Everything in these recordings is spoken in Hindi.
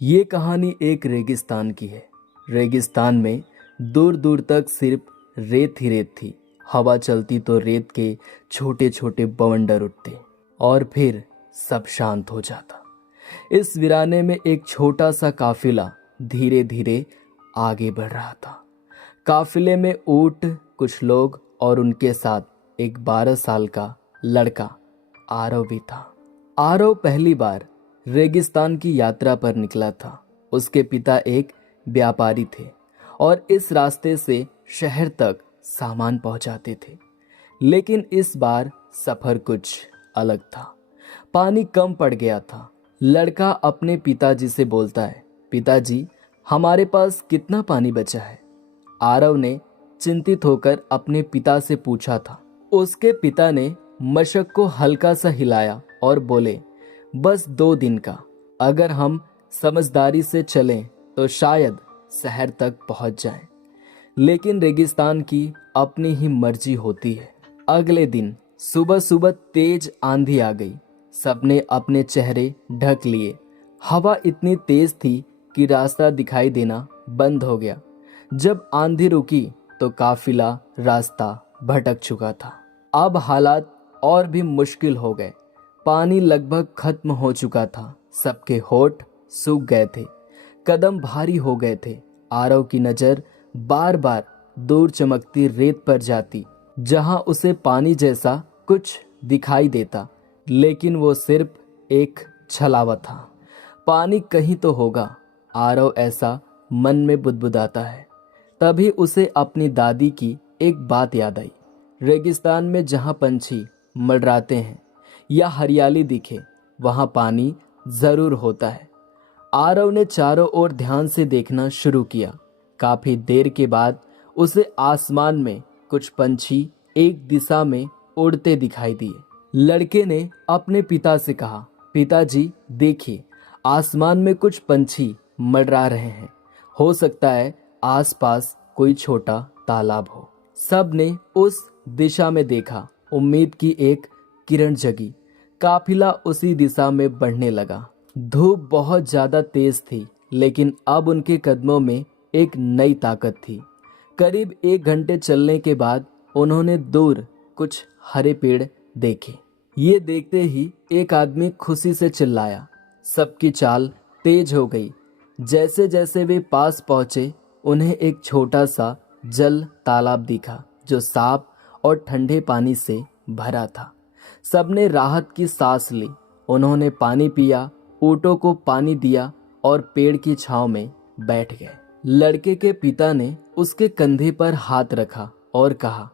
ये कहानी एक रेगिस्तान की है। रेगिस्तान में दूर दूर तक सिर्फ रेत ही रेत थी। हवा चलती तो रेत के छोटे छोटे बवंडर उठते और फिर सब शांत हो जाता। इस वीराने में एक छोटा सा काफिला धीरे धीरे आगे बढ़ रहा था। काफिले में ऊंट, कुछ लोग और उनके साथ एक 12 साल का लड़का आरव भी था। आरव पहली बार रेगिस्तान की यात्रा पर निकला था। उसके पिता एक व्यापारी थे और इस रास्ते से शहर तक सामान पहुंचाते थे। लेकिन इस बार सफर कुछ अलग था। पानी कम पड़ गया था। लड़का अपने पिताजी से बोलता है, पिताजी हमारे पास कितना पानी बचा है? आरव ने चिंतित होकर अपने पिता से पूछा था। उसके पिता ने मशक को हल्का सा हिलाया और बोले, बस 2 दिन का। अगर हम समझदारी से चलें तो शायद शहर तक पहुंच जाएं। लेकिन रेगिस्तान की अपनी ही मर्जी होती है। अगले दिन सुबह सुबह तेज आंधी आ गई। सबने अपने चेहरे ढक लिए। हवा इतनी तेज थी कि रास्ता दिखाई देना बंद हो गया। जब आंधी रुकी तो काफिला रास्ता भटक चुका था। अब हालात और भी मुश्किल हो गए। पानी लगभग खत्म हो चुका था। सबके होठ सूख गए थे, कदम भारी हो गए थे। आरव की नजर बार बार दूर चमकती रेत पर जाती, जहां उसे पानी जैसा कुछ दिखाई देता, लेकिन वो सिर्फ एक छलावा था। पानी कहीं तो होगा, आरव ऐसा मन में बुदबुदाता है। तभी उसे अपनी दादी की एक बात याद आई। रेगिस्तान में जहां पंछी मंडराते हैं या हरियाली दिखे, वहां पानी जरूर होता है। आरव ने चारों ओर ध्यान से देखना शुरू किया। काफी देर के बाद उसे आसमान में कुछ पंछी एक दिशा में उड़ते दिखाई दिए। लड़के ने अपने पिता से कहा, पिताजी देखिए, आसमान में कुछ पंछी मंडरा रहे हैं। हो सकता है आसपास कोई छोटा तालाब हो। सब ने उस दिशा में देखा। उम्मीद की एक किरण जगी। काफिला उसी दिशा में बढ़ने लगा। धूप बहुत ज्यादा तेज थी, लेकिन अब उनके कदमों में एक नई ताकत थी। करीब 1 घंटे चलने के बाद उन्होंने दूर कुछ हरे पेड़ देखे। ये देखते ही एक आदमी खुशी से चिल्लाया। सबकी चाल तेज हो गई। जैसे जैसे वे पास पहुंचे, उन्हें एक छोटा सा जल तालाब दिखा, जो साफ और ठंडे पानी से भरा था। सबने राहत की सांस ली। उन्होंने पानी पिया, ऊँटों को पानी दिया और पेड़ की छांव में बैठ गए। लड़के के पिता ने उसके कंधे पर हाथ रखा और कहा,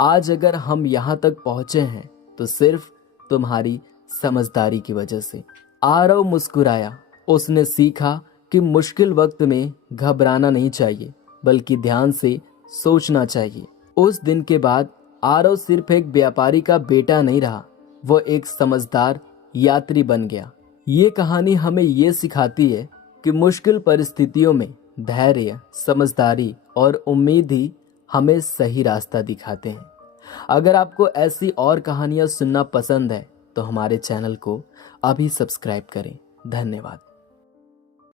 आज अगर हम यहाँ तक पहुँचे हैं तो सिर्फ तुम्हारी समझदारी की वजह से। आरव मुस्कुराया। उसने सीखा कि मुश्किल वक्त में घबराना नहीं चाहिए, बल्कि ध्यान से सोचना चाहिए। उस दिन के बाद आरव सिर्फ एक व्यापारी का बेटा नहीं रहा, वो एक समझदार यात्री बन गया। ये कहानी हमें ये सिखाती है कि मुश्किल परिस्थितियों में धैर्य, समझदारी और उम्मीद ही हमें सही रास्ता दिखाते हैं। अगर आपको ऐसी और कहानियाँ सुनना पसंद है तो हमारे चैनल को अभी सब्सक्राइब करें। धन्यवाद।